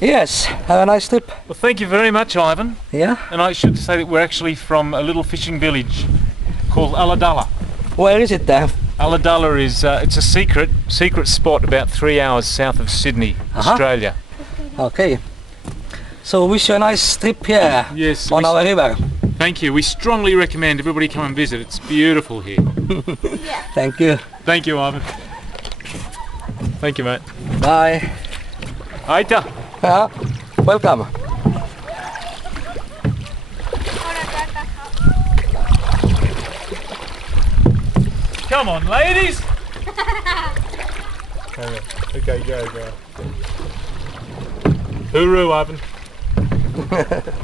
Yes, have a nice trip. Well, thank you very much, Ivan. Yeah? And I should say that we're actually from a little fishing village called Ulladulla. Where is it there? Ulladulla is it's a secret spot about 3 hours south of Sydney, Australia. Okay. So wish you a nice trip here. Yes. On our river. Thank you. We strongly recommend everybody come and visit. It's beautiful here. Yeah. Thank you. Thank you, Ivan. Thank you, mate. Bye. Aita. Welcome. Come on, ladies. Okay, go. Hooroo, Ivan.